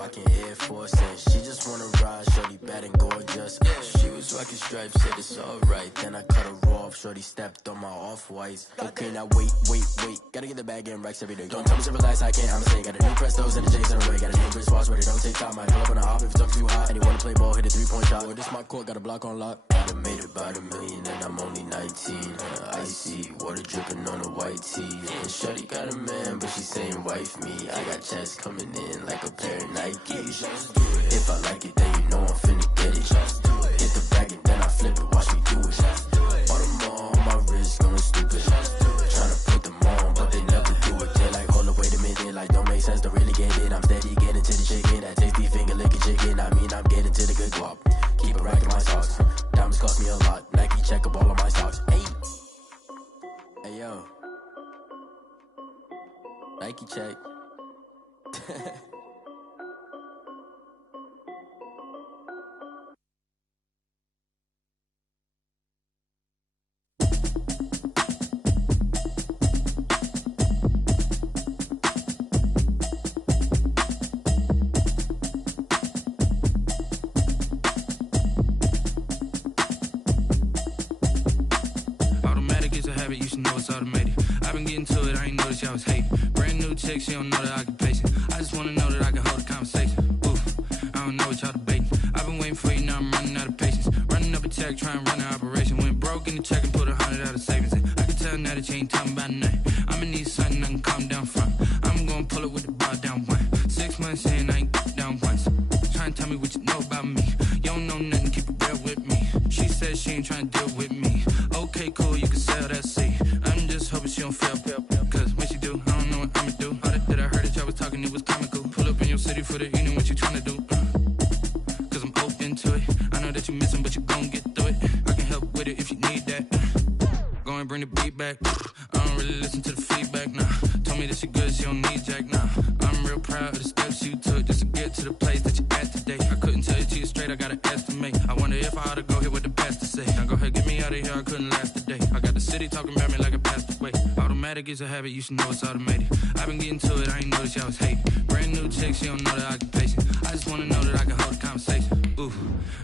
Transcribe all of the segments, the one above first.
rocking Air Force, and she just wanna ride, shorty bad and gorgeous. She was rocking stripes, said it's alright. Then I cut her off, shorty stepped on my off-whites. Okay, now wait, gotta get the bag and racks every day. Don't tell me to relax, I can't, I'ma say. Got a new Prestos and a J's in the way. Got a new wristwatch where they don't take time. I pull up on a hop if it's up too hot. And he wanna play ball, hit a 3-point shot. Well, this my court, got a block on lock. I done made about $1 million and I'm only 19. Icy, water dripping on a white tee. And shorty got a man, but she saying wife me. I got checks coming in like a pair of Nikes. If I like it, then you know I'm finna get it. Hit the bag and then I flip it, watch me do it. All them all on my wrist, going stupid. Tryna put them on, but they never do it. They're like, hold up, wait a minute, like don't make sense, don't really get it. I'm steady getting to the chicken, that tasty finger licking chicken. I mean, I'm getting to the good guap. Keep it racking my socks. Diamonds cost me a lot. Nike check up all of my socks. Hey yo, Nike check. You should know it's automated. I've been getting to it, I ain't noticed y'all was hating. Brand new chick, she don't know the occupation. I just wanna know that I can hold a conversation. Oof, I don't know what y'all debating. I've been waiting for you, now I'm running out of patience. Running up a check, trying to run an operation. Went broke in the check and put 100 out of savings in. I can tell now that you ain't talking about nothing. I'ma need something I can calm down from. I'm gonna pull it with the bar down one. 6 months in, I ain't down once. Trying to tell me what you know about me. You don't know nothing, keep it real with me. She said she ain't trying to deal with me. Okay, cool, you can sell that seat. I'm just hoping she don't fail. Cause when she do, I don't know what I'ma do. All that I heard that y'all was talking, it was comical. Pull up in your city for the evening, what you tryna do? Cause I'm open to it. I know that you missing, but you gon' get through it. I can help with it if you need that. Go and bring the beat back. I don't really listen to the feedback, nah. Told me that she good, she don't need jack, nah. I'm real proud of the steps you took just to get to the place that you at today. I couldn't tell you to you straight, I gotta estimate. I wonder if I ought to go here with the best to say. Now go ahead, get me out of here, I couldn't last a day. I got the city talking about me like I passed away. Automatic is a habit, you should know it's automated. I've been getting to it, I ain't noticed y'all was hating. Brand new chick, she don't know the occupation. I just wanna know that I can hold a conversation. Oof,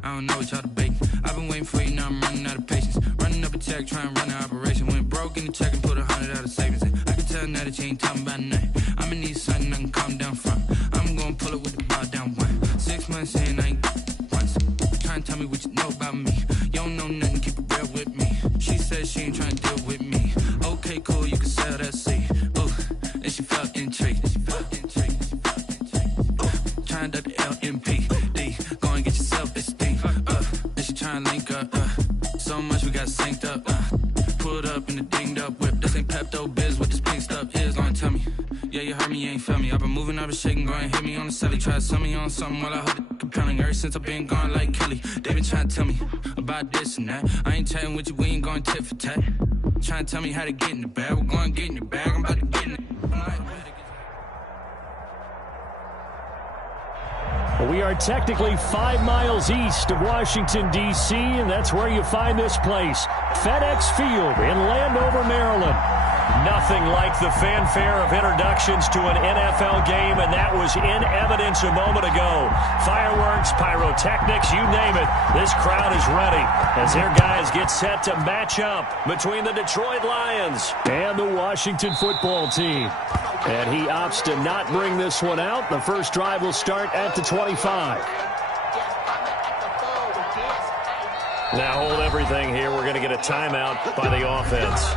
I don't know what y'all debating. I've been waiting for you, now I'm running out of patience. Running up a check, trying to run an operation. Went broke in the check and put 100 out of savings in. I can tell now that you ain't talking about nothing. I'ma need something I can calm down from. I'm gonna pull it with the bar down one. 6 months in, I ain't once. Trying to tell me what you know about me. You don't know nothing, keep it real with me. She said she ain't trying to deal with me. Okay, cool, you can sell that seat. Ooh, and she felt intrigued. Trying to duck the LMPD. Go and get your self-esteem. And she trying to link up. So much we got synced up. Pulled up in the dinged up whip. This ain't Pepto-Biz, what this pink stuff is. Gonna tell me. Yeah, you heard me, you ain't felt me. I've been moving, I've been shaking, go and hit me on the celly. Try to sell me on something while I hold it compelling. Ever since I've been gone like Kelly, they been trying to tell me about this and that. I ain't chatting with you, we ain't going tit for tat. Trying to tell me how to get in the bag. We're going to get in the bag, I'm about to get in it. We are technically 5 miles east of Washington, D.C., and that's where you find this place, FedEx Field in Landover, Maryland. Nothing like the fanfare of introductions to an NFL game, and that was in evidence a moment ago. Fireworks, pyrotechnics, you name it. This crowd is ready as their guys get set to match up between the Detroit Lions and the Washington football team. And he opts to not bring this one out. The first drive will start at the 25. Now hold everything here. We're going to get a timeout by the offense.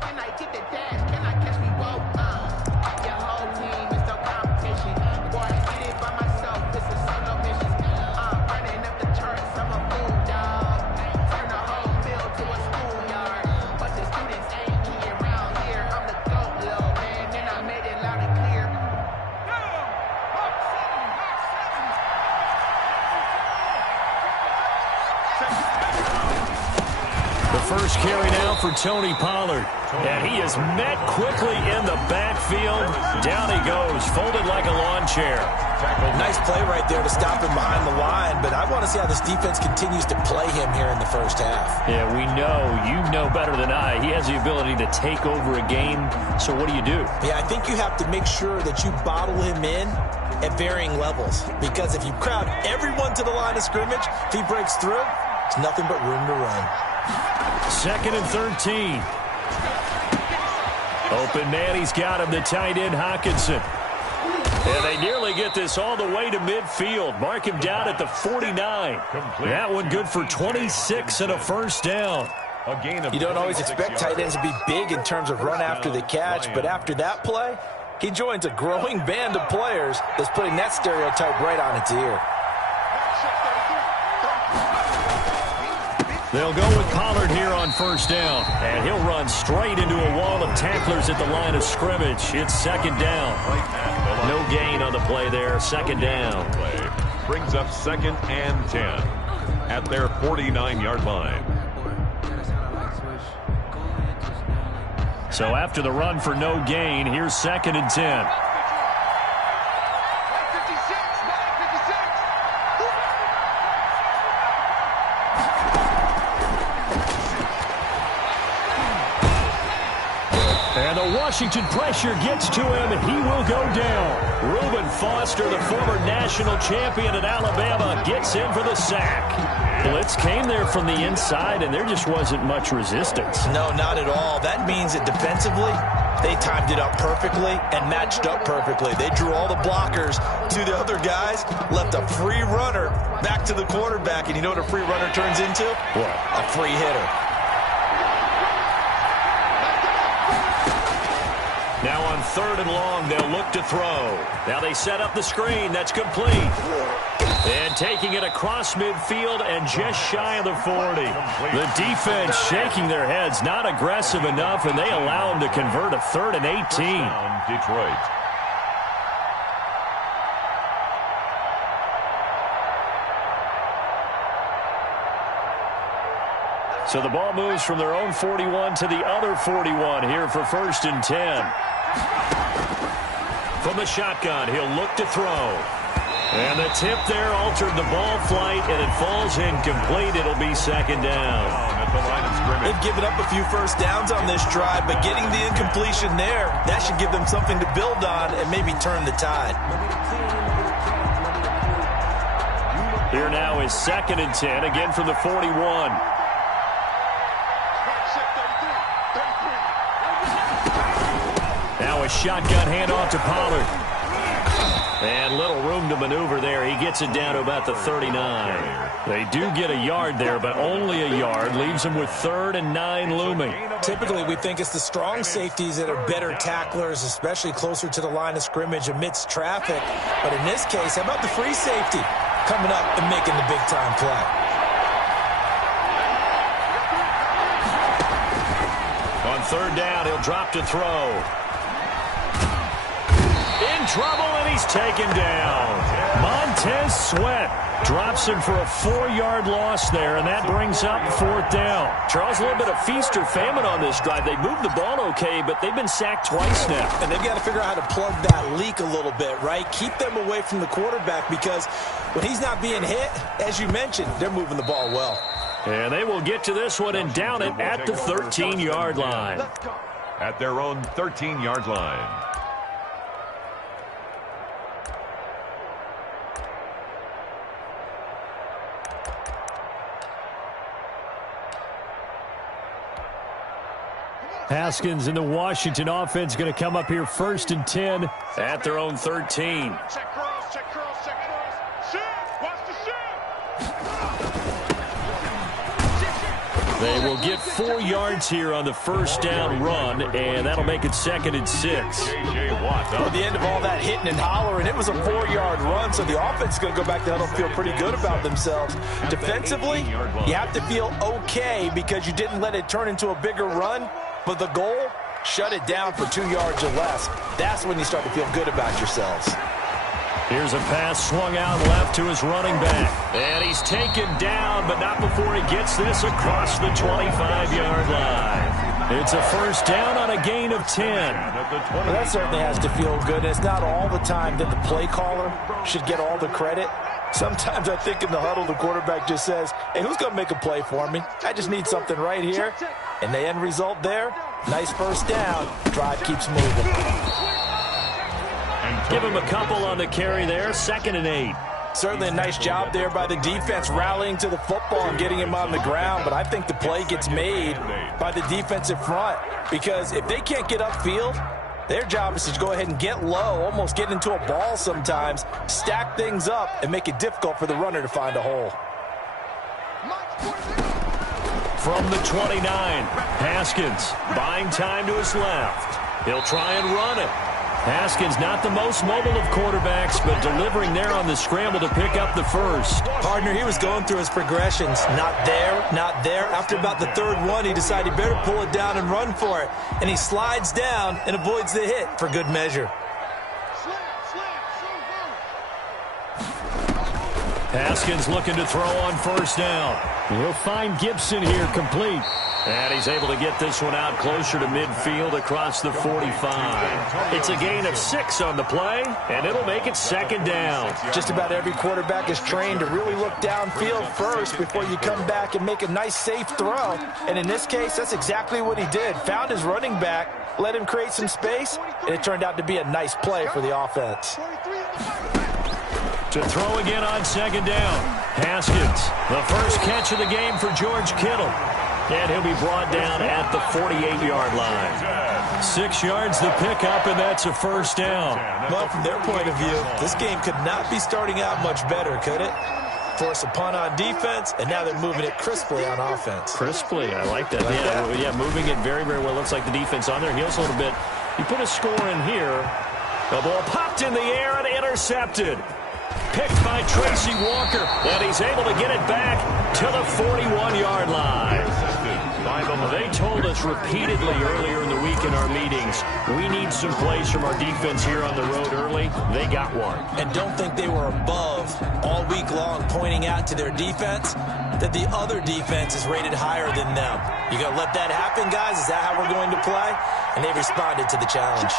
Can I get the dash? Can I catch me both? Your whole team is no competition. Boy, I get it by myself. This is solo mission. Running up the charts, I'm a The first carry now for Tony Pollard. And he is met quickly in the backfield. Down he goes, folded like a lawn chair. Nice play right there to stop him behind the line, but I want to see how this defense continues to play him here in the first half. Yeah, we know, you know better than I, he has the ability to take over a game, so what do you do? Yeah, I think you have to make sure that you bottle him in at varying levels, because if you crowd everyone to the line of scrimmage, if he breaks through, it's nothing but room to run. 2nd and 13. Open man, he's got him, the tight end Hawkinson. And they nearly get this all the way to midfield. Mark him down at the 49. That one good for 26 and a first down. You don't always expect tight ends to be big in terms of run after the catch, but after that play, he joins a growing band of players that's putting that stereotype right on its ear. They'll go with Pollard here on first down, and he'll run straight into a wall of tacklers at the line of scrimmage. It's 2nd down. No gain on the play there, 2nd down. Brings up 2nd and 10 at their 49-yard line. So after the run for no gain, here's 2nd and 10. And the Washington pressure gets to him, and he will go down. Reuben Foster, the former national champion at Alabama, gets in for the sack. Blitz came there from the inside, and there just wasn't much resistance. No, not at all. That means that defensively, they timed it up perfectly and matched up perfectly. They drew all the blockers to the other guys, left a free runner back to the quarterback, and you know what a free runner turns into? What? A free hitter. Now on 3rd and long, they'll look to throw. Now they set up the screen. That's complete. And taking it across midfield and just shy of the 40. The defense shaking their heads, not aggressive enough, and they allow them to convert a 3rd and 18. Detroit. So the ball moves from their own 41 to the other 41 here for 1st and 10. From the shotgun, he'll look to throw. And the tip there altered the ball flight, and it falls incomplete. It'll be 2nd down. At the line of scrimmage. They've given up a few first downs on this drive, but getting the incompletion there, that should give them something to build on and maybe turn the tide. Here now is 2nd and 10, again from the 41. Now a shotgun handoff to Pollard. And little room to maneuver there. He gets it down to about the 39. They do get a yard there, but only a yard. Leaves them with 3rd and 9 looming. Typically, we think it's the strong safeties that are better tacklers, especially closer to the line of scrimmage amidst traffic. But in this case, how about the free safety coming up and making the big-time play? On 3rd down, he'll drop to throw. In trouble, and he's taken down. Montez Sweat drops him for a 4-yard loss there, and that brings up 4th down. Charles, a little bit of feast or famine on this drive. They moved the ball okay, but they've been sacked twice now. And they've got to figure out how to plug that leak a little bit, right? Keep them away from the quarterback, because when he's not being hit, as you mentioned, they're moving the ball well. And they will get to this one and down it at the 13-yard line. At their own 13-yard line. Haskins and the Washington offense going to come up here 1st and 10 at their own 13. Check cross, check cross, check cross. Shoot! Watch the shoot! They will get 4 yards here on the 1st down run, and that'll make it 2nd and 6. At the end of all that hitting and hollering, it was a 4-yard run, so the offense is going to go back to huddle and feel pretty good about themselves. Defensively, you have to feel okay because you didn't let it turn into a bigger run, but the goal, shut it down for 2 yards or less. That's when you start to feel good about yourselves. Here's a pass swung out left to his running back. And he's taken down, but not before he gets this across the 25-yard line. It's a first down on a gain of 10. Well, that certainly has to feel good. It's not all the time that the play caller should get all the credit. Sometimes I think in the huddle, the quarterback just says, hey, who's going to make a play for me? I just need something right here. And the end result there, nice first down. Drive keeps moving. Give him a couple on the carry there, 2nd and 8. Certainly a nice job there by the defense rallying to the football and getting him on the ground, but I think the play gets made by the defensive front because if they can't get upfield, their job is to go ahead and get low, almost get into a ball sometimes, stack things up, and make it difficult for the runner to find a hole. From the 29, Haskins buying time to his left. He'll try and run it. Haskins not the most mobile of quarterbacks, but delivering there on the scramble to pick up the first. Partner, he was going through his progressions. Not there, not there. After about the third one, he decided he better pull it down and run for it. And he slides down and avoids the hit for good measure. Haskins looking to throw on first down. He'll find Gibson here complete. And he's able to get this one out closer to midfield across the 45. It's a gain of 6 on the play, and it'll make it 2nd down. Just about every quarterback is trained to really look downfield first before you come back and make a nice, safe throw. And in this case, that's exactly what he did. Found his running back, let him create some space, and it turned out to be a nice play for the offense. To throw again on 2nd down. Haskins, the first catch of the game for George Kittle. And he'll be brought down at the 48-yard line. 6 yards the pickup, and that's a first down. Well, from their point of view, this game could not be starting out much better, could it? Force a punt on defense, and now they're moving it crisply on offense. Crisply, I like that. Yeah, moving it very, very well. Looks like the defense on their heels a little bit. He put a score in here. The ball popped in the air and intercepted. Picked by Tracy Walker, and he's able to get it back to the 41-yard line. They told us repeatedly earlier in the week in our meetings, we need some plays from our defense here on the road early. They got one. And don't think they were above all week long pointing out to their defense that the other defense is rated higher than them. You going to let that happen, guys? Is that how we're going to play? And they responded to the challenge.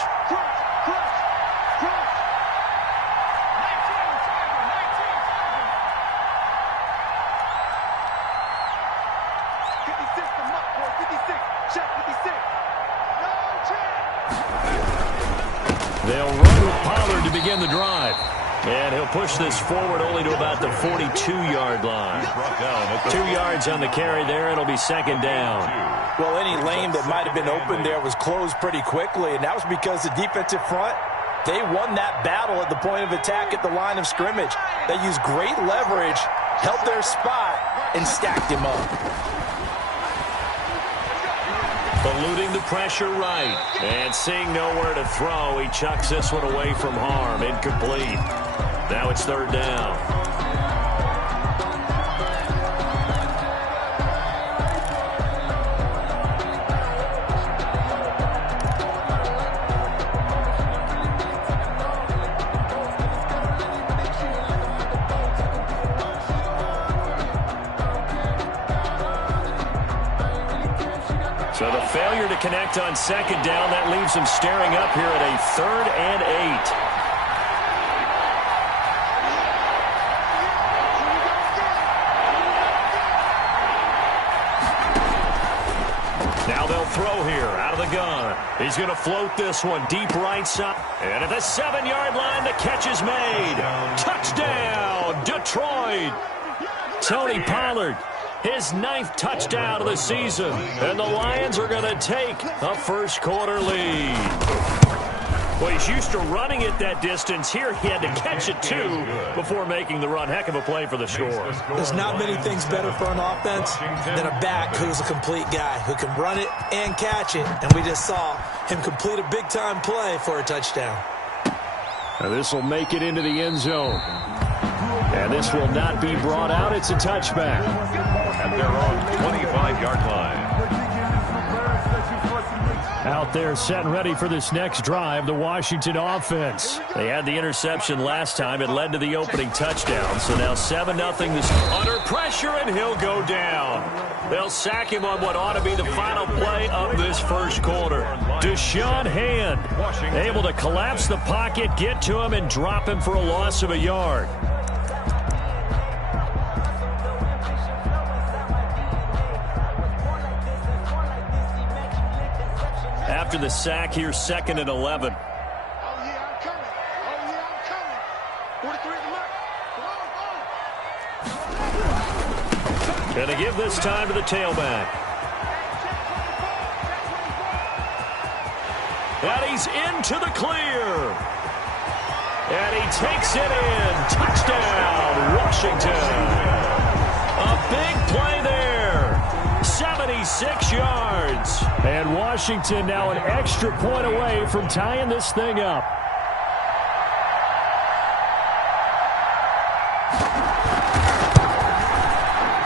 They'll run with Pollard to begin the drive. And he'll push this forward only to about the 42-yard line. 2 yards on the carry there. It'll be 2nd down. Well, any lane that might have been open there was closed pretty quickly, and that was because the defensive front, they won that battle at the point of attack at the line of scrimmage. They used great leverage, held their spot, and stacked him up. Eluding the pressure right. And seeing nowhere to throw, he chucks this one away from harm. Incomplete. Now it's 3rd down. So the failure to connect on 2nd down, that leaves him staring up here at a 3rd and 8. Now they'll throw here out of the gun. He's going to float this one deep right side. And at the 7-yard line, the catch is made. Touchdown, Detroit. Tony Pollard. His 9th touchdown of the season. And the Lions are going to take a first-quarter lead. Well, he's used to running it that distance. Here he had to catch it, too, before making the run. Heck of a play for the score. There's not many things better for an offense than a back who's a complete guy, who can run it and catch it. And we just saw him complete a big-time play for a touchdown. Now this will make it into the end zone. And this will not be brought out. It's a touchback. At their own 25-yard line. Out there set and ready for this next drive, the Washington offense. They had the interception last time. It led to the opening touchdown. So now 7-0. Under pressure, and he'll go down. They'll sack him on what ought to be the final play of this first quarter. Deshaun Hand able to collapse the pocket, get to him, and drop him for a loss of a yard. After the sack, here's 2nd and 11. Oh, yeah, I'm coming. Oh, yeah, I'm coming. 43 at the mark. Come on, Going to give this time to the tailback. And he's into the clear. And he takes it in. Touchdown, Washington. A big play there. 76 yards. And Washington now an extra point away from tying this thing up.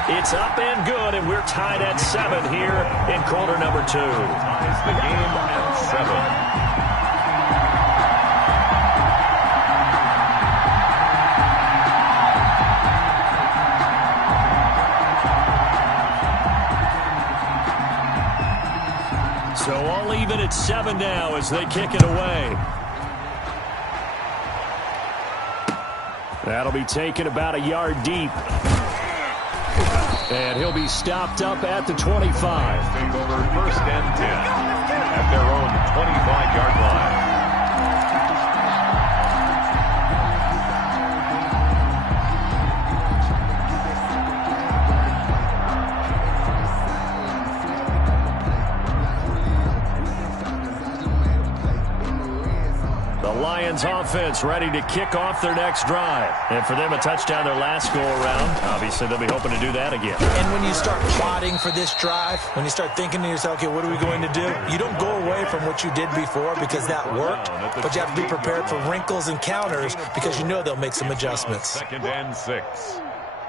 It's up and good, and we're tied at 7 here in quarter number 2. Ties the game at 7. So all even at 7 now as they kick it away. That'll be taken about a yard deep. And he'll be stopped up at the 25. Take over 1st and 10 at their own 25-yard line. Lions offense ready to kick off their next drive. And for them, a touchdown their last go-around. Obviously, they'll be hoping to do that again. And when you start plotting for this drive, when you start thinking to yourself, okay, what are we going to do? You don't go away from what you did before because that worked, but you have to be prepared for wrinkles and counters because you know they'll make some adjustments. 2nd and 6.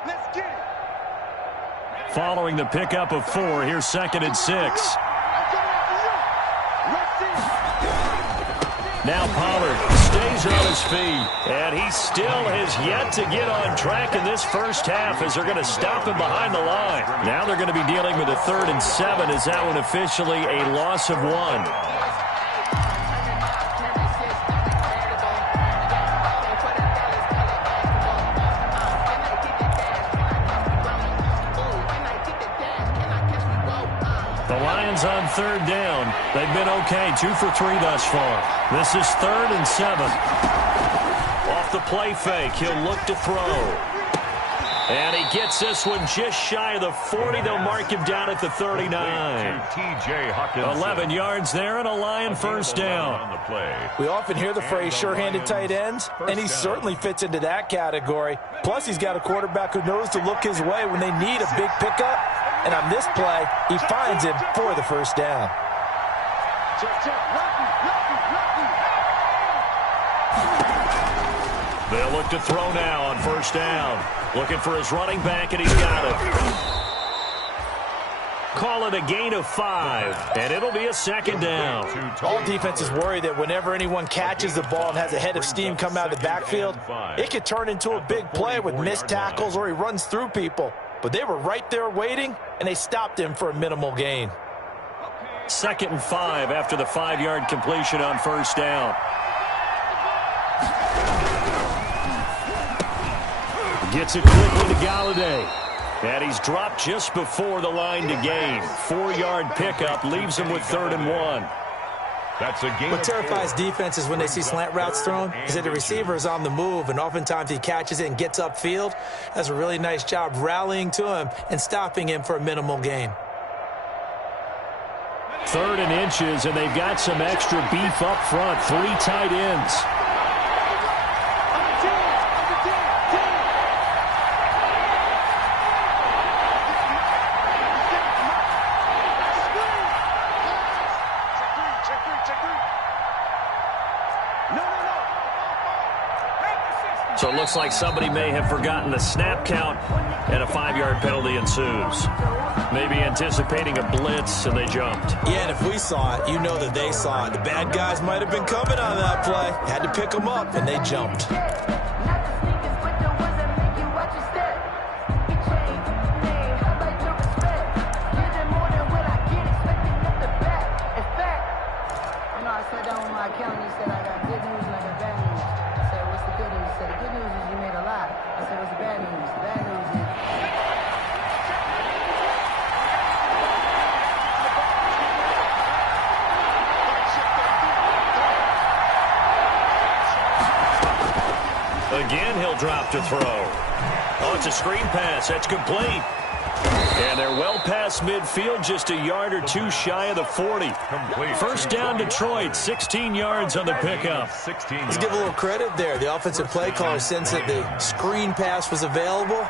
let's get it. Following the pickup of 4, here's 2nd and 6. I'm coming after you. Let's see. Now Pollard stays on his feet, and he still has yet to get on track in this first half as they're going to stop him behind the line. Now they're going to be dealing with a 3rd and 7 as that one officially a loss of 1. On 3rd down. They've been okay. 2 for 3 thus far. This is 3rd and 7. Off the play fake. He'll look to throw. And he gets this one just shy of the 40. They'll mark him down at the 39. 11 yards there and a Lion 1st down. We often hear the phrase sure-handed tight ends, and he certainly fits into that category. Plus, he's got a quarterback who knows to look his way when they need a big pickup. And on this play, he finds him for the 1st down. They'll look to throw now on 1st down. Looking for his running back, and he's got it. Call it a gain of 5, and it'll be a 2nd down. All defenses worry that whenever anyone catches the ball and has a head of steam come out of the backfield, it could turn into a big play with missed tackles or he runs through people. But they were right there waiting, and they stopped him for a minimal gain. 2nd and 5 after the 5-yard completion on 1st down. Gets it quickly to Galladay. And he's dropped just before the line to gain. 4-yard pickup leaves him with 3rd and 1. That's a game. What terrifies defenses when they see slant routes thrown is that the receiver is on the move, and oftentimes he catches it and gets upfield. Does a really nice job rallying to him and stopping him for a minimal gain. 3rd and inches, and they've got some extra beef up front. 3 tight ends. So it looks like somebody may have forgotten the snap count, and a 5-yard penalty ensues. Maybe anticipating a blitz, and they jumped. Yeah, and if we saw it, you know that they saw it. The bad guys might have been coming on that play. Had to pick them up, and they jumped. Again, he'll drop to throw. Oh, it's a screen pass. That's complete. And they're well past midfield, just a yard or two shy of the 40. First down, Detroit, 16 yards on the pickup. Let's give a little credit there. The offensive play caller sensed that the screen pass was available.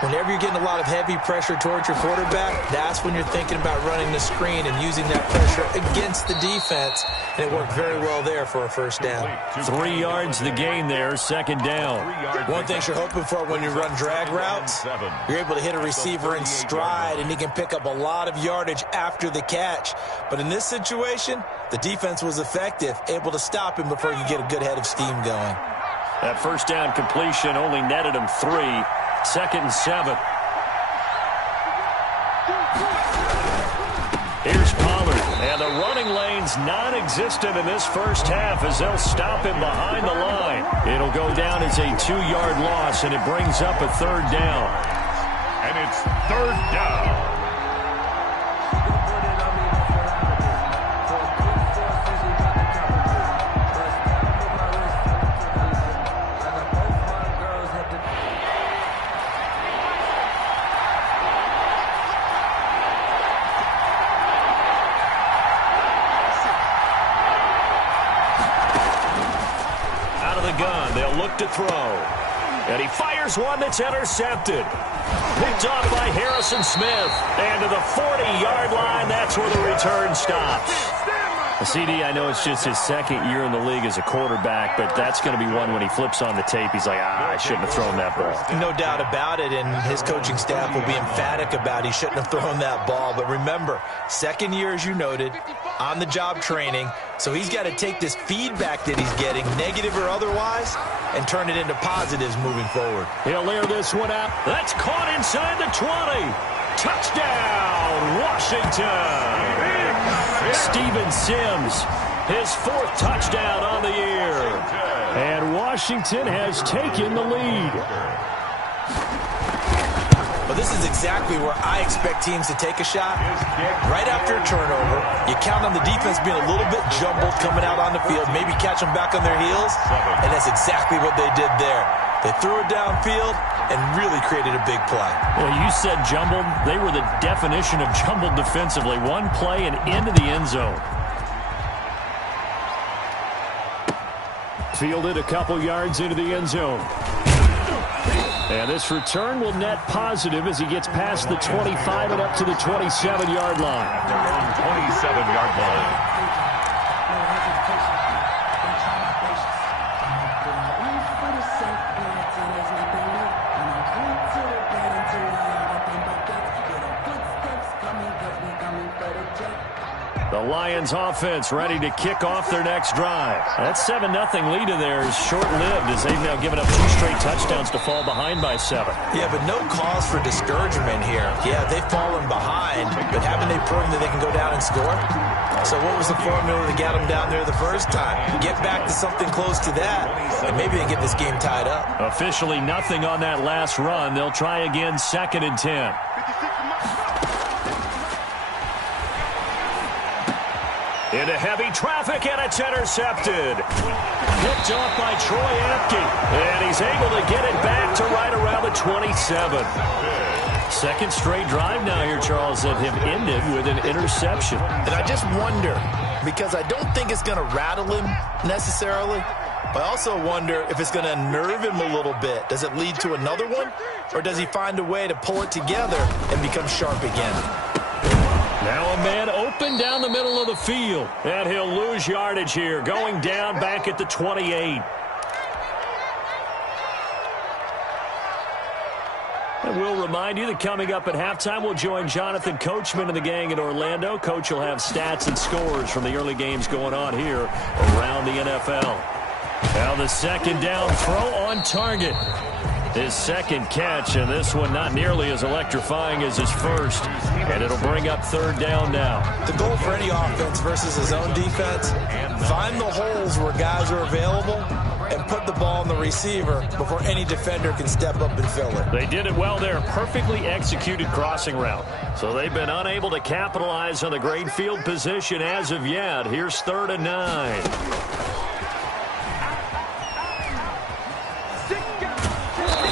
Whenever you're getting a lot of heavy pressure towards your quarterback, that's when you're thinking about running the screen and using that pressure against the defense. And it worked very well there for a first down. 3 yards the gain there, second down. One thing you're hoping for when you run drag routes, you're able to hit a receiver in stride, and he can pick up a lot of yardage after the catch. But in this situation, the defense was effective, able to stop him before you get a good head of steam going. That first down completion only netted him 3. Second and 7. Here's Pollard. And the running lane's non-existent in this first half as they'll stop him behind the line. It'll go down as a 2-yard loss, and it brings up a third down. And it's third down. To throw. And he fires one that's intercepted. Picked off by Harrison Smith. And to the 40-yard line, that's where the return stops. CD, I know it's just his second year in the league as a quarterback, but that's going to be one when he flips on the tape, he's like, I shouldn't have thrown that ball. No doubt about it, and his coaching staff will be emphatic about he shouldn't have thrown that ball. But remember, second year, as you noted, on-the-job training, so he's got to take this feedback that he's getting, negative or otherwise, and turn it into positives moving forward. He'll air this one out. That's caught inside the 20. Touchdown, Washington. Steven Sims, his 4th touchdown on the year. And Washington has taken the lead. Well, this is exactly where I expect teams to take a shot. Right after a turnover, you count on the defense being a little bit jumbled coming out on the field, maybe catch them back on their heels, and that's exactly what they did there. They threw it downfield and really created a big play. Well, you said jumbled. They were the definition of jumbled defensively. One play and into the end zone. Fielded a couple yards into the end zone. And this return will net positive as he gets past the 25 and up to the 27-yard line. At their own 27-yard line. The Lions offense ready to kick off their next drive. That 7-0 lead of theirs short-lived as they've now given up 2 straight touchdowns to fall behind by 7. Yeah, but no cause for discouragement here. Yeah, they've fallen behind, but haven't they proven that they can go down and score? So what was the formula that got them down there the first time? Get back to something close to that, and maybe they get this game tied up. Officially nothing on that last run. They'll try again, 2nd and 10. Into heavy traffic, and it's intercepted. Picked off by Troy Apke, and he's able to get it back to right around the 27. Second straight drive now here, Charles, that have ended with an interception. And I just wonder, because I don't think it's going to rattle him necessarily, but I also wonder if it's going to unnerve him a little bit. Does it lead to another one, or does he find a way to pull it together and become sharp again? Now a man open down the middle of the field. And he'll lose yardage here, going down back at the 28. And we'll remind you that coming up at halftime, we'll join Jonathan Coachman and the gang in Orlando. Coach will have stats and scores from the early games going on here around the NFL. Now the second down throw on target. His second catch, and this one not nearly as electrifying as his first. And it'll bring up third down now. The goal for any offense versus his own defense, find the holes where guys are available and put the ball on the receiver before any defender can step up and fill it. They did it well there. Perfectly executed crossing route. So they've been unable to capitalize on the great field position as of yet. Here's 3rd and 9.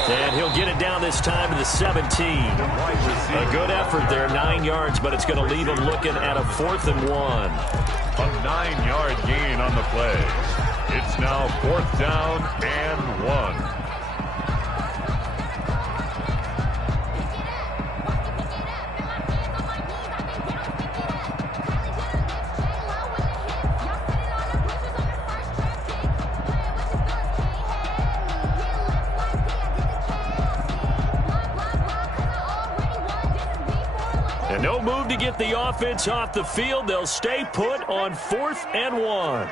And he'll get it down this time to the 17. A good effort there, 9 yards, but it's going to leave him looking at a 4th and 1. A 9-yard gain on the play. It's now 4th down and 1. No move to get the offense off the field. They'll stay put on 4th and 1.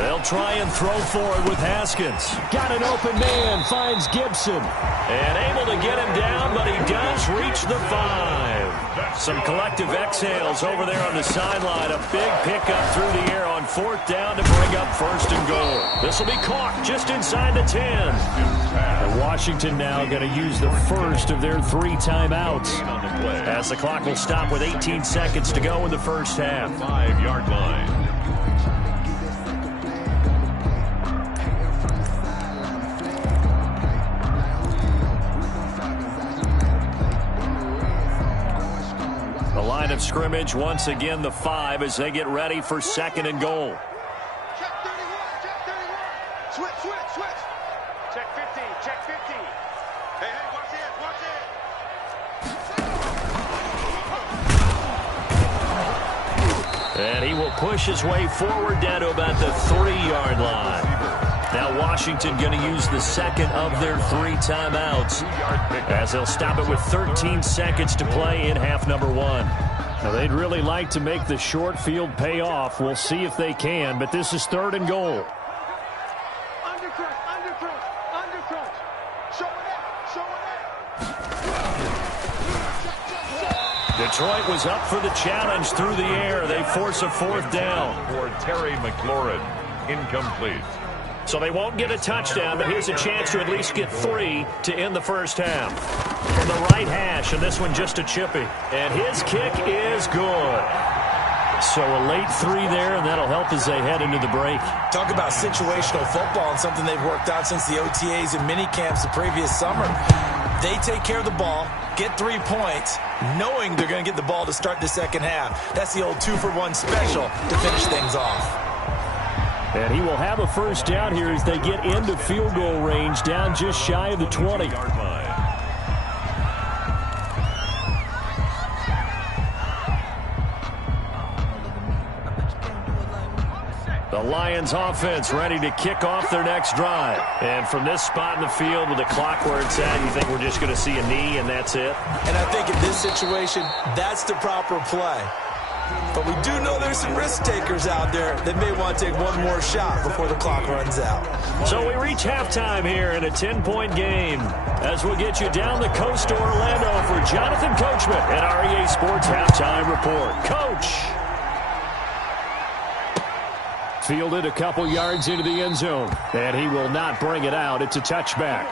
They'll try and throw for it with Haskins. Got an open man, finds Gibson. And able to get him down, but he does reach the 5. Some collective exhales over there on the sideline. A big pickup through the air on 4th down to bring up 1st and goal. This will be caught just inside the 10. And Washington now going to use the first of their 3 timeouts, as the clock will stop with 18 seconds to go in the first half. 5-yard line. The line of scrimmage once again the 5 as they get ready for 2nd and goal. Check 31, check 31. Switch, switch, switch. Check 50, check 50. Hey, watch it, watch it. And he will push his way forward down to about the 3-yard line. Now Washington going to use the second of their 3 timeouts, as they'll stop it with 13 seconds to play in half number 1. Now they'd really like to make the short field pay off. We'll see if they can, but this is 3rd and goal. Undercrunch, undercrunch, undercrunch. Show it out, show it out. Detroit was up for the challenge through the air. They force a 4th down. For Terry McLaurin, incomplete. So they won't get a touchdown, but here's a chance to at least get 3 to end the first half. From the right hash, and this one just a chippy. And his kick is good. So a late 3 there, and that'll help as they head into the break. Talk about situational football and something they've worked out since the OTAs and mini camps the previous summer. They take care of the ball, get 3 points, knowing they're going to get the ball to start the second half. That's the old 2-for-1 special to finish things off. And he will have a first down here as they get into field goal range, down just shy of the 20. The Lions offense ready to kick off their next drive. And from this spot in the field with the clock where it's at, you think we're just going to see a knee and that's it? And I think in this situation, that's the proper play. But we do know there's some risk takers out there that may want to take one more shot before the clock runs out. So we reach halftime here in a 10-point game as we'll get you down the coast to Orlando for Jonathan Coachman at our EA Sports Halftime Report. Coach! Fielded a couple yards into the end zone, and he will not bring it out. It's a touchback.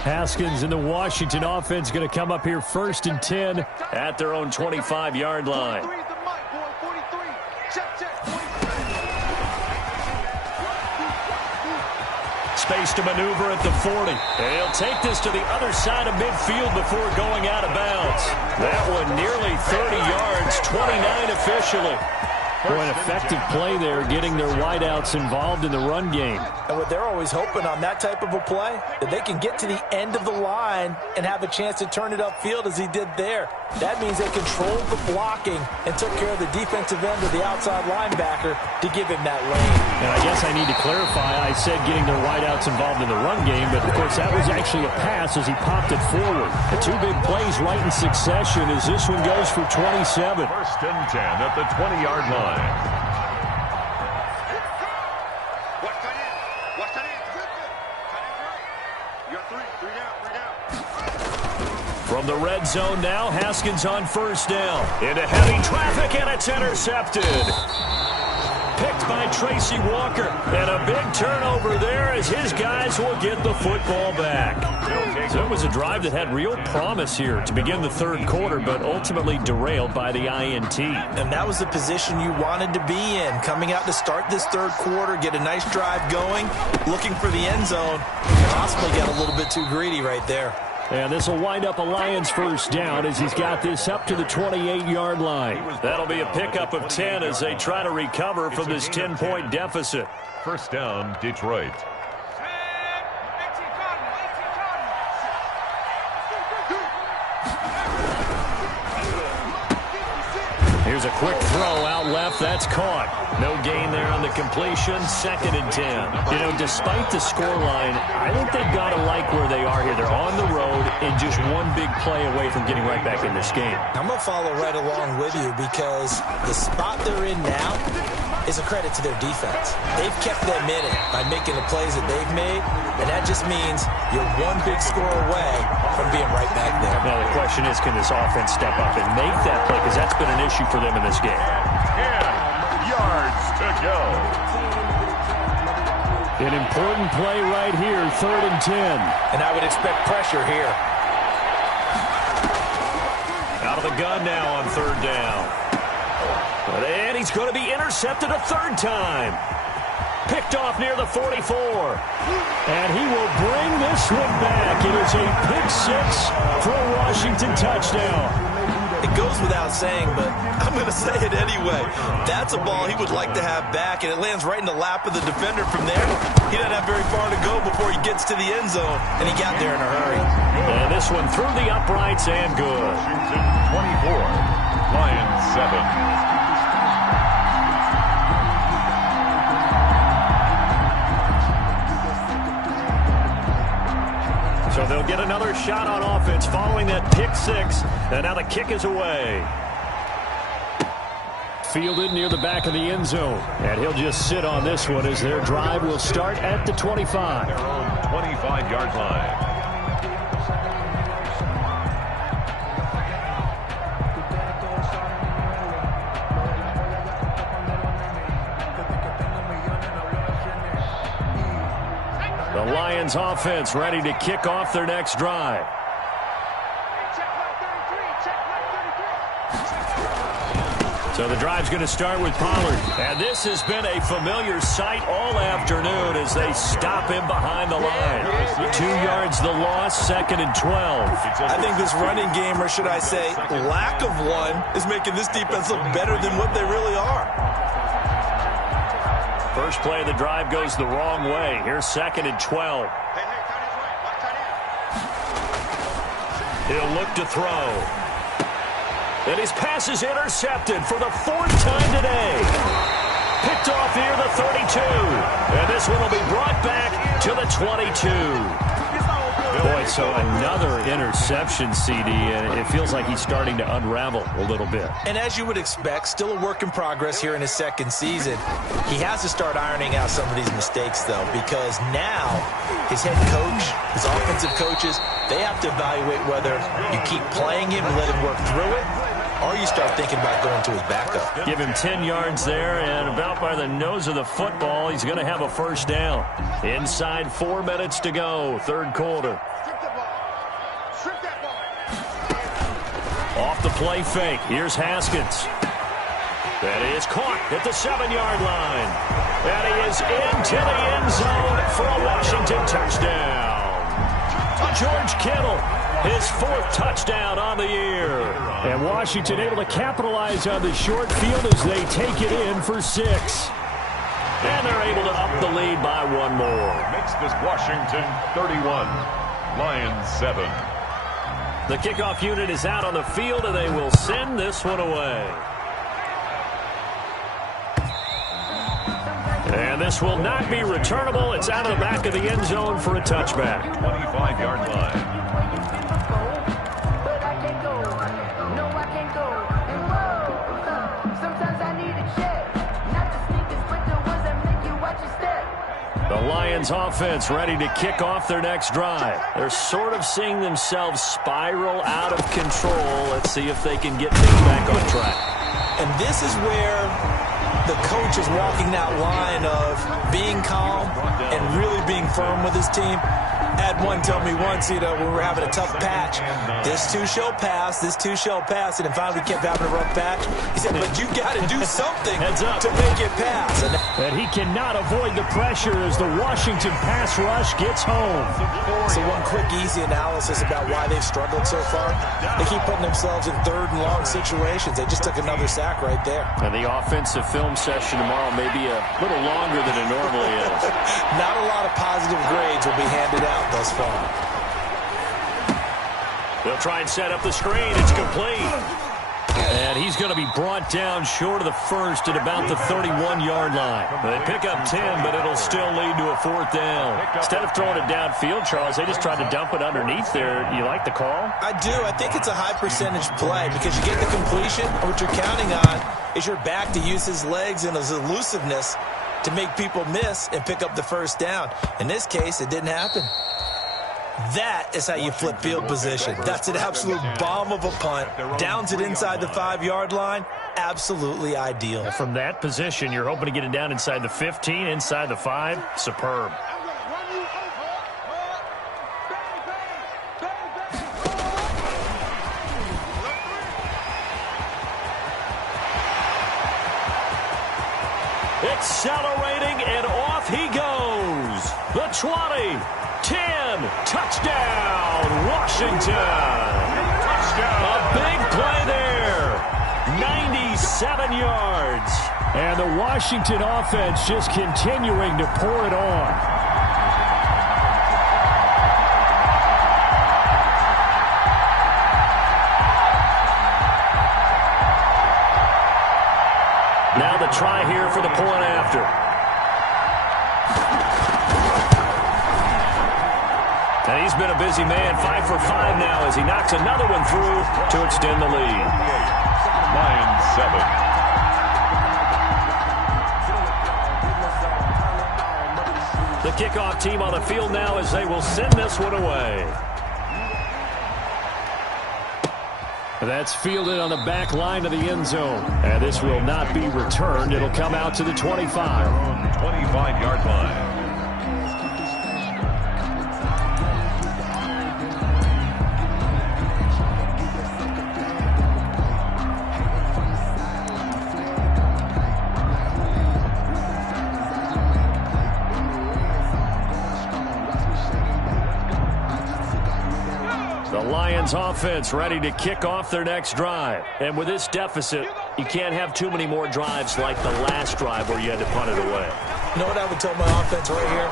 Haskins and the Washington offense going to come up here 1st and 10 at their own 25-yard line. Space to maneuver at the 40. And he'll take this to the other side of midfield before going out of bounds. That one nearly 30 yards, 29 officially. An effective play there, getting their wideouts involved in the run game. And what they're always hoping on that type of a play, that they can get to the end of the line and have a chance to turn it upfield as he did there. That means they controlled the blocking and took care of the defensive end of the outside linebacker to give him that lane. And I guess I need to clarify, I said getting their wideouts involved in the run game, but of course that was actually a pass as he popped it forward. The two big plays right in succession as this one goes for 27. First and 10 at the 20-yard line. Watch tight end. Watch tight end. Tight end right. You got three down. From the red zone now, Haskins on first down. Into heavy traffic, and it's intercepted. Picked by Tracy Walker. And a big turnover there as his guys will get the football back. So it was a drive that had real promise here to begin the third quarter, but ultimately derailed by the INT. And that was the position you wanted to be in. Coming out to start this third quarter, get a nice drive going, looking for the end zone. Possibly got a little bit too greedy right there. And this will wind up a Lions first down as he's got this up to the 28-yard line. That'll be a pickup of 10 as they try to recover from this 10-point deficit. First down, Detroit. Here's a quick throw out left. That's caught. No gain there on the completion. Second and 10. You know, despite the scoreline, I think they've got to like where they are here. They're on the road and just one big play away from getting right back in this game. I'm going to follow right along with you because the spot they're in now is a credit to their defense. They've kept them in it by making the plays that they've made, and that just means you're one big score away from being right back there. Now, the question is, can this offense step up and make that play? Because that's been an issue for them in this game. 10 yards to go. An important play right here, third and 10. And I would expect pressure here. Out of the gun now on third down. And he's going to be intercepted a third time. Picked off near the 44. And he will bring this one back. It is a pick six for a Washington touchdown. It goes without saying, but I'm going to say it anyway. That's a ball he would like to have back, and it lands right in the lap of the defender from there. He doesn't have very far to go before he gets to the end zone, and he got there in a hurry. And this one through the uprights and good. Washington 24, Lions 7. So they'll get another shot on offense following that pick six. And now the kick is away. Fielded near the back of the end zone. And he'll just sit on this one as their drive will start at the 25. Their own 25-yard line. The Lions offense ready to kick off their next drive. So the drive's going to start with Pollard. And this has been a familiar sight all afternoon as they stop him behind the line. 2 yards the loss, second and 12. I think this running game, or should I say lack of one, is making this defense look better than what they really are. First play of the drive goes the wrong way. Here's second and 12. He'll look to throw. And his pass is intercepted for the fourth time today. Picked off near the 32. And this one will be brought back to the 22. Boy, so another interception, CD, and it feels like he's starting to unravel a little bit. And as you would expect, still a work in progress here in his second season. He has to start ironing out some of these mistakes, though, because now his head coach, his offensive coaches, they have to evaluate whether you keep playing him and let him work through it, or you start thinking about going to his backup. Give him 10 yards there, and about by the nose of the football, he's going to have a first down. Inside 4 minutes to go, third quarter. Off the play fake. Here's Haskins. That is caught at the 7-yard line. And he is into the end zone for a Washington touchdown. George Kittle His 4th touchdown on the year. And Washington able to capitalize on the short field as they take it in for 6. And they're able to up the lead by 1 more. Makes this Washington 31, Lions 7. The kickoff unit is out on the field, and they will send this one away. And this will not be returnable. It's out of the back of the end zone for a touchback. 25-yard line. The Lions offense ready to kick off their next drive. They're sort of seeing themselves spiral out of control. Let's see if they can get things back on track. And this is where the coach is walking that line of being calm and really being firm with his team. Had one tell me once, when we were having a tough patch, this too shall pass, this too shall pass, and then finally we kept having a rough patch. He said, but you got to do something to make it pass. And he cannot avoid the pressure as the Washington pass rush gets home. So one quick, easy analysis about why they've struggled so far. They keep putting themselves in 3rd and long situations. They just took another sack right there. And the offensive film session tomorrow may be a little longer than it normally is. Not a lot of positive grades will be handed out thus far. They'll try and set up the screen. It's complete. And he's going to be brought down short of the first at about the 31-yard line. They pick up 10, but it'll still lead to a 4th down. Instead of throwing it downfield, Charles, they just tried to dump it underneath there. You like the call? I do. I think it's a high-percentage play because you get the completion. What you're counting on is your back to use his legs and his elusiveness to make people miss and pick up the 1st down. In this case, it didn't happen. That is how you flip field position. That's an absolute bomb of a punt. Downs it inside the 5-yard line. Absolutely ideal. From that position, you're hoping to get it down inside the 15, inside the 5. Superb. Accelerating, and off he goes. The 20, 10, touchdown, Washington. Touchdown. A big play there. 97 yards. And the Washington offense just continuing to pour it on. Now the try here for the point after. And he's been a busy man, 5 for 5 now as he knocks another one through to extend the lead. Lions 7. The kickoff team on the field now as they will send this one away. That's fielded on the back line of the end zone. And this will not be returned. It'll come out to the 25. 25-yard line. Lions offense ready to kick off their next drive. And with this deficit, you can't have too many more drives like the last drive where you had to punt it away. You know what I would tell my offense right here?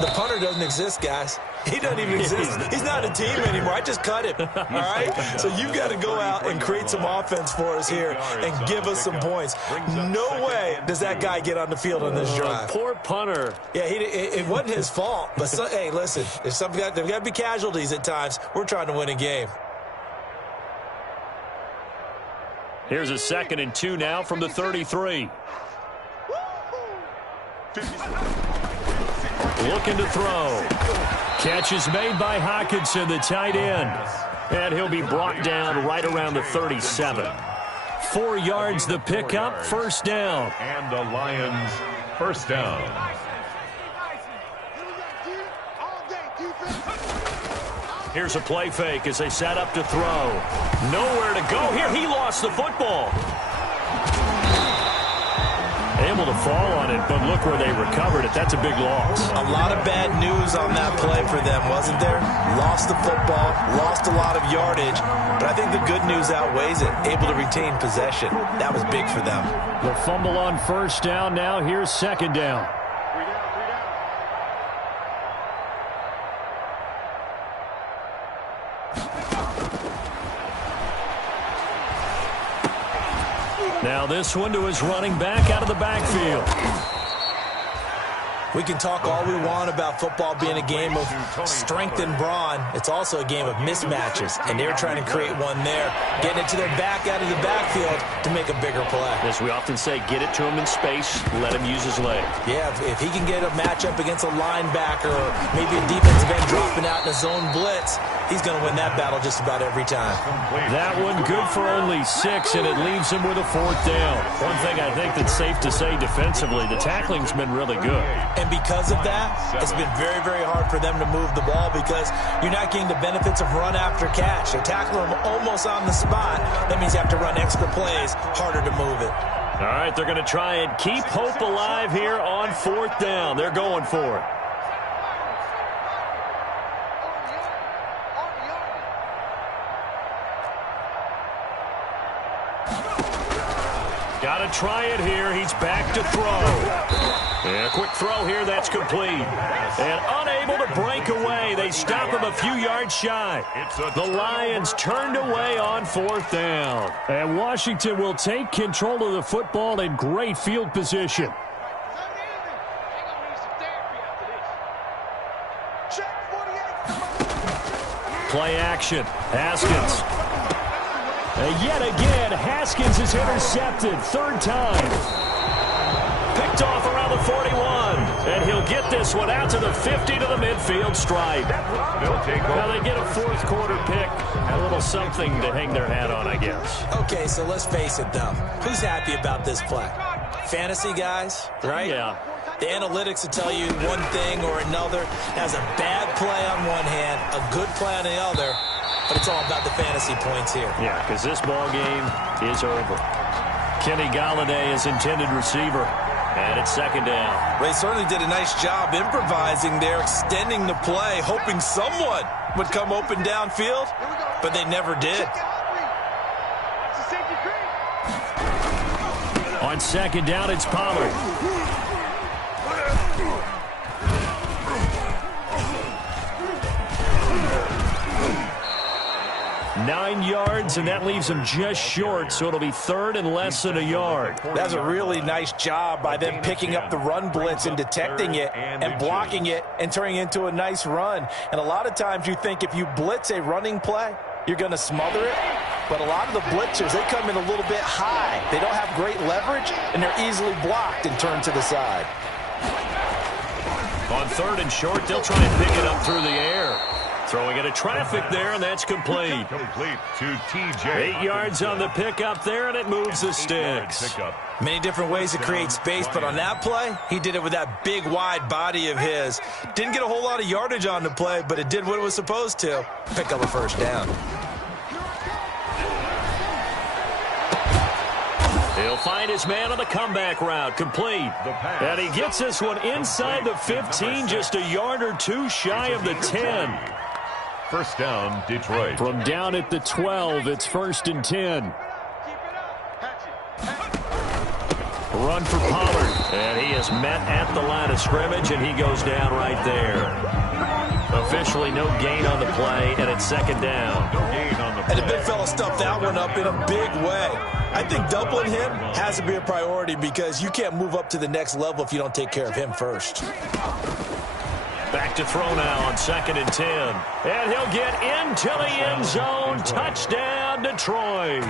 The punter doesn't exist, guys. He doesn't even exist. He's not a team anymore. I just cut him. All right? So you've got to go out and create some offense for us here and give us some points. No way does that guy get on the field on this drive. Poor punter. Yeah, it wasn't his fault. But, hey, listen, there's got to be casualties at times. We're trying to win a game. Here's a 2nd and 2 now from the 33. Looking to throw. Catch is made by Hockenson, the tight end. And he'll be brought down right around the 37. 4 yards the pickup, 1st down. And the Lions, 1st down. Here's a play fake as they set up to throw. Nowhere to go here. He lost the football. Able to fall on it, but look where they recovered it. That's a big loss. A lot of bad news on that play for them, wasn't there? Lost the football, lost a lot of yardage, but I think the good news outweighs it. Able to retain possession. That was big for them. The fumble on first down. Now here's second down. Now this one to his running back out of the backfield. We can talk all we want about football being a game of strength and brawn. It's also a game of mismatches, and they're trying to create one there, getting it to their back out of the backfield to make a bigger play. As we often say, get it to him in space, let him use his leg. Yeah, if he can get a matchup against a linebacker or maybe a defensive end dropping out in a zone blitz, he's going to win that battle just about every time. That one good for only 6, and it leaves him with a 4th down. One thing I think that's safe to say defensively, the tackling's been really good. And because of that, it's been very, very hard for them to move the ball because you're not getting the benefits of run after catch. They tackle him almost on the spot. That means you have to run extra plays, harder to move it. All right, they're going to try and keep hope alive here on 4th down. They're going for it. Got to try it here. He's back to throw. And a quick throw here. That's complete. And unable to break away. They stop him a few yards shy. The Lions turned away on 4th down. And Washington will take control of the football in great field position. Play action. Haskins. And yet again, Haskins is intercepted. 3rd time. Picked off around the 41. And he'll get this one out to the 50 to the midfield stripe. Now they get a 4th quarter pick. A little something to hang their hat on, I guess. Okay, so let's face it, though. Who's happy about this play? Fantasy guys, right? Yeah. The analytics will tell you one thing or another. Has a bad play on one hand, a good play on the other. But it's all about the fantasy points here. Yeah, because this ball game is over. Kenny Galladay is intended receiver. And it's 2nd down. They certainly did a nice job improvising there, extending the play, hoping someone would come open downfield, but they never did. On 2nd down, it's Pollard. Nine yards, and that leaves him just short, so it'll be 3rd and less than a yard. That's a really nice job by them picking up the run blitz and detecting it and blocking it and turning it into a nice run. And a lot of times you think if you blitz a running play, you're going to smother it. But a lot of the blitzers, they come in a little bit high. They don't have great leverage, and they're easily blocked and turned to the side. On 3rd and short, they'll try and pick it up through the air. Throwing into traffic there, and that's complete. Complete to TJ. 8 yards on the pickup there, and it moves the sticks. Many different ways to create space, but on that play, he did it with that big, wide body of his. Didn't get a whole lot of yardage on the play, but it did what it was supposed to. Pick up a 1st down. He'll find his man on the comeback route, complete. And he gets this one inside the 15, just a yard or 2 shy of the 10. 1st down, Detroit. From down at the 12, it's 1st and 10. Run for Pollard. And he is met at the line of scrimmage, and he goes down right there. Officially no gain on the play, and it's 2nd down. No gain on the play. And the big fella stuffed that one up in a big way. I think doubling him has to be a priority because you can't move up to the next level if you don't take care of him first. Back to throw now on 2nd and 10. And he'll get into the end zone. Touchdown, Detroit.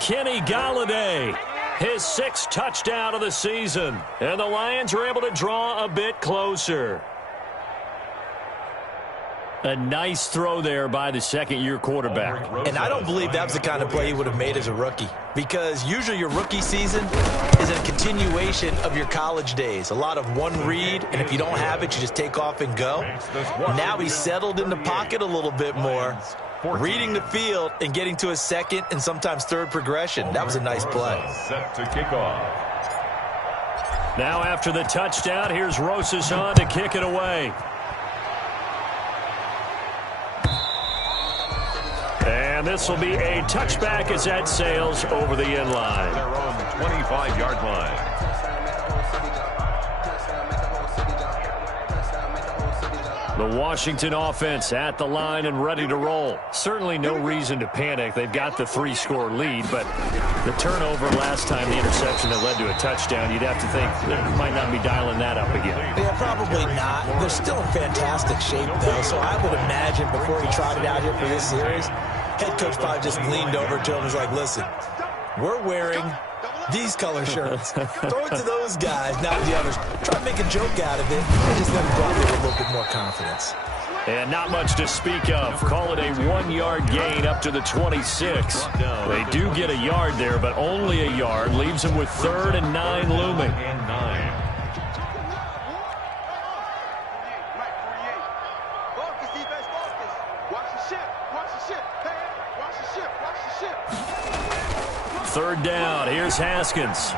Kenny Galladay, his 6th touchdown of the season. And the Lions are able to draw a bit closer. A nice throw there by the 2nd-year quarterback. And I don't believe that was the kind of play he would have made as a rookie. Because usually your rookie season is a continuation of your college days. A lot of one read, and if you don't have it, you just take off and go. Now he's settled in the pocket a little bit more, reading the field and getting to his 2nd and sometimes 3rd progression. That was a nice play. Set to kick off. Now after the touchdown, here's Rosas on to kick it away. And this will be a touchback as that sails over the end line. Their own 25-yard line. The Washington offense at the line and ready to roll. Certainly no reason to panic. They've got the 3-score lead, but the turnover last time, the interception that led to a touchdown, you'd have to think they might not be dialing that up again. Yeah, probably not. They're still in fantastic shape, though, so I would imagine before he trotted out here for this series, head coach probably just leaned over to him and was like, listen, we're wearing these color shirts. Throw it to those guys, not the others. Try to make a joke out of it and just let them go out there with a little bit more confidence. And not much to speak of. Call it a 1-yard gain up to the 26. They do get a yard there, but only a yard. Leaves them with 3rd and 9 looming. Third down. Here's Haskins.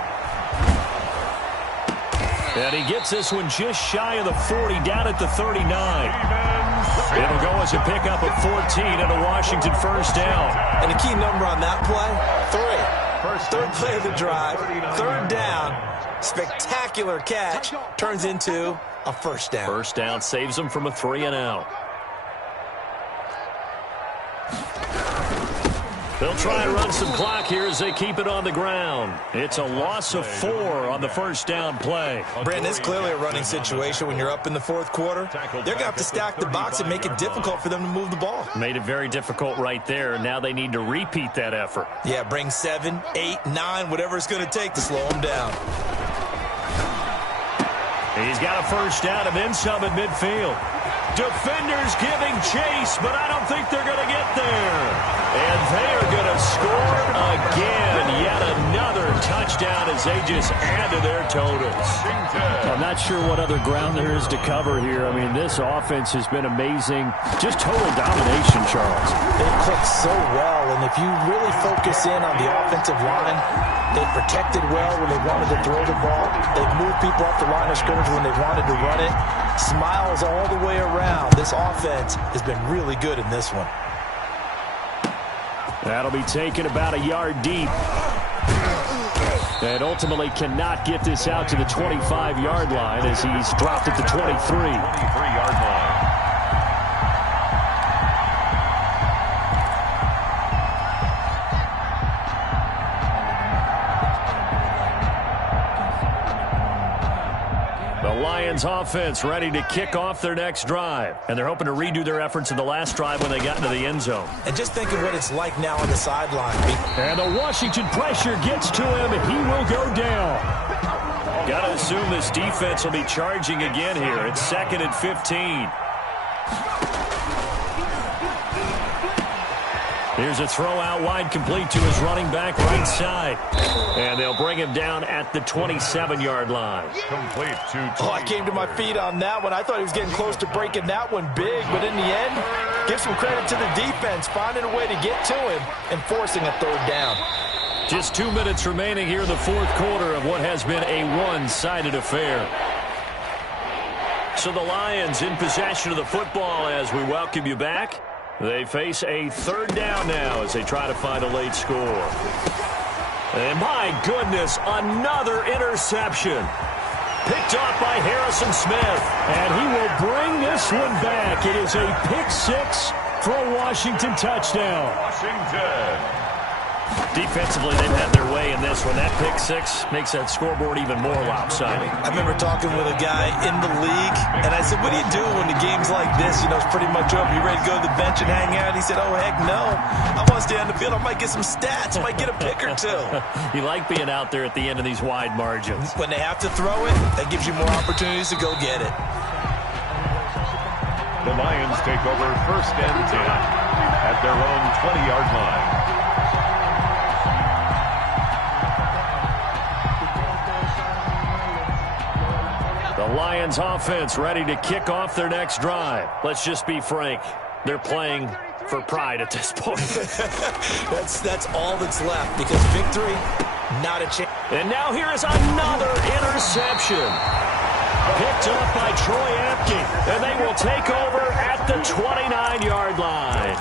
And he gets this one just shy of the 40, down at the 39. It'll go as a pickup of 14 and a Washington first down. And the key number on that play, 3. Third play of the drive, 3rd down, spectacular catch, turns into a first down. First down saves them from a 3-and-out. They'll try and run some clock here as they keep it on the ground. It's a loss of 4 on the first down play. Brandon, it's clearly a running situation when you're up in the 4th quarter. They're going to have to stack the box and make it difficult for them to move the ball. Made it very difficult right there. Now they need to repeat that effort. Yeah, bring 7, 8, 9, whatever it's going to take to slow them down. He's got a first down and then some at midfield. Defenders giving chase, but I don't think they're going to get there. And they are going to score again. Yet another touchdown as they just add to their totals. I'm not sure what other ground there is to cover here. I mean, this offense has been amazing. Just total domination, Charles. They click so well, and if you really focus in on the offensive line, they protected well when they wanted to throw the ball. They've moved people off the line of scrimmage when they wanted to run it. Smiles all the way around. This offense has been really good in this one. That'll be taken about a yard deep. And ultimately cannot get this out to the 25-yard line as he's dropped at the 23. 23-yard line. Lions offense ready to kick off their next drive. And they're hoping to redo their efforts in the last drive when they got into the end zone. And just think of what it's like now on the sideline. And the Washington pressure gets to him, and he will go down. Got to assume this defense will be charging again here. It's 2nd and 15. Here's a throw out wide, complete to his running back right side. And they'll bring him down at the 27-yard line. Complete to Oh, I came to my feet on that one. I thought he was getting close to breaking that one big, but in the end, give some credit to the defense, finding a way to get to him and forcing a 3rd down. Just 2 minutes remaining here in the 4th quarter of what has been a one-sided affair. So the Lions in possession of the football as we welcome you back. They face a 3rd down now as they try to find a late score. And my goodness, another interception. Picked off by Harrison Smith. And he will bring this one back. It is a pick 6 for a Washington touchdown. Washington. Defensively, they've had their way in this one. That pick 6 makes that scoreboard even more lopsided. I remember talking with a guy in the league, and I said, what do you do when the game's like this? You know, it's pretty much over. You ready to go to the bench and hang out? He said, oh, heck no. I want to stay on the field. I might get some stats. I might get a pick or 2. You like being out there at the end of these wide margins. When they have to throw it, that gives you more opportunities to go get it. The Lions take over 1st and 10 at their own 20-yard line. The Lions offense ready to kick off their next drive. Let's just be frank. They're playing for pride at this point. That's all that's left because victory, not a chance. And now here is another interception. Picked up by Troy Apke, and they will take over at the 29-yard line.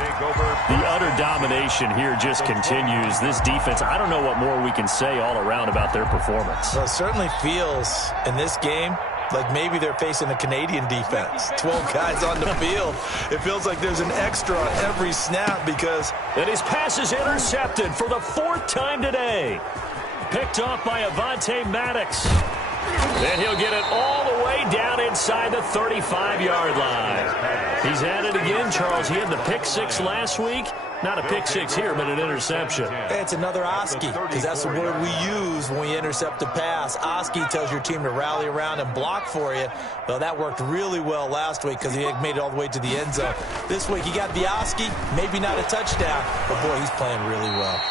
The utter domination here just continues. This defense, I don't know what more we can say all around about their performance. Well, it certainly feels in this game like maybe they're facing a Canadian defense. 12 guys on the field. It feels like there's an extra on every snap because... And his pass is intercepted for the 4th time today. Picked off by Avonte Maddox. Then he'll get it all the way down inside the 35-yard line. He's at it again, Charles. He had the pick 6 last week. Not a pick 6 here, but an interception. It's another Oski, because that's the word we use when we intercept a pass. Oski tells your team to rally around and block for you. Well, that worked really well last week because he made it all the way to the end zone. This week he got the Oski, maybe not a touchdown, but boy, he's playing really well.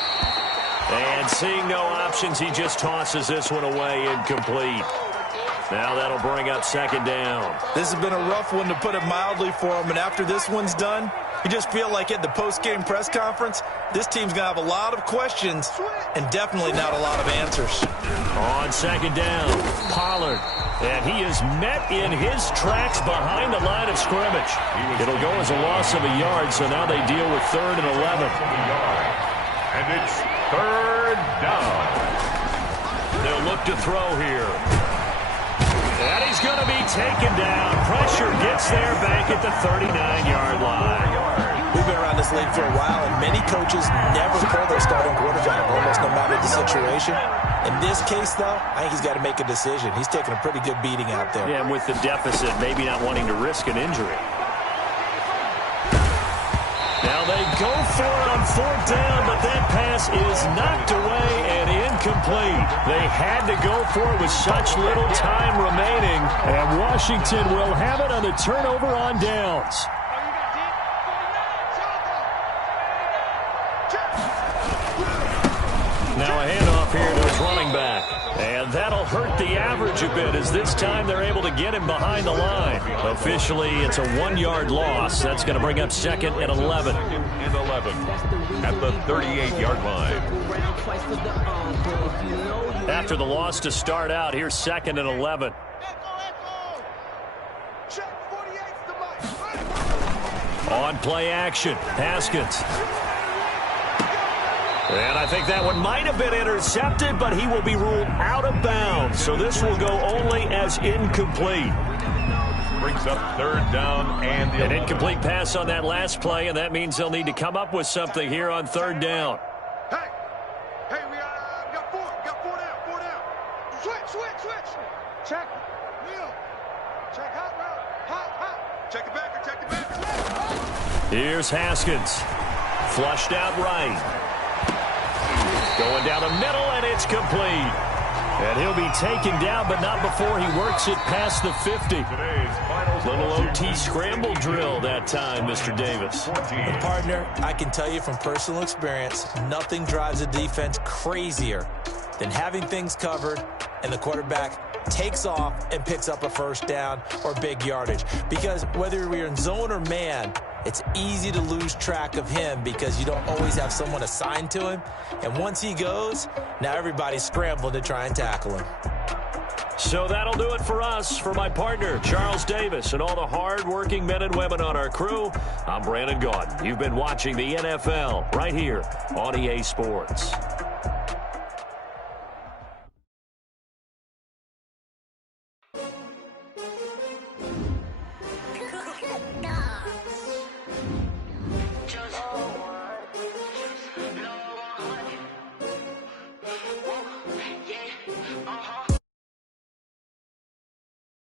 And seeing no options, he just tosses this one away, incomplete. Now that'll bring up 2nd down. This has been a rough one, to put it mildly, for him. And after this one's done, you just feel like at the post-game press conference, this team's going to have a lot of questions and definitely not a lot of answers. On 2nd down, Pollard. And he is met in his tracks behind the line of scrimmage. It'll go as a loss of a yard, so now they deal with 3rd and 11. And it's 3rd down. They'll look to throw here. And he's going to be taken down. Pressure gets there back at the 39-yard line. We've been around this league for a while, and many coaches never pull their starting quarterback, almost no matter the situation. In this case, though, I think he's got to make a decision. He's taking a pretty good beating out there. Yeah, and with the deficit, maybe not wanting to risk an injury. Now they go for it on 4th down, but that pass is knocked away and incomplete. They had to go for it with such little time remaining, and Washington will have it on the turnover on downs. Now a handoff here to his running back. And that'll hurt the average a bit, as this time they're able to get him behind the line. Officially, it's a 1-yard loss. That's going to bring up 2nd and 11. And 11 at the 38-yard line. After the loss to start out, here's 2nd and 11. On play action, Haskins. And I think that one might have been intercepted, but he will be ruled out of bounds. So this will go only as incomplete. Brings up 3rd down and the 11. An incomplete pass on that last play, and that means they'll need to come up with something here on 3rd down. Hey, we got 4 down. Switch. Check. Wheel. Check hot. Check it back. Here's Haskins. Flushed out right. Going down the middle, and it's complete. And he'll be taken down, but not before he works it past the 50. Little OT scramble drill that time, Mr. Davis. And partner, I can tell you from personal experience, nothing drives a defense crazier than having things covered and the quarterback takes off and picks up a 1st down or big yardage. Because whether we're in zone or man, it's easy to lose track of him because you don't always have someone assigned to him. And once he goes, now everybody's scrambling to try and tackle him. So that'll do it for us. For my partner, Charles Davis, and all the hard-working men and women on our crew, I'm Brandon Gaudin. You've been watching the NFL right here on EA Sports.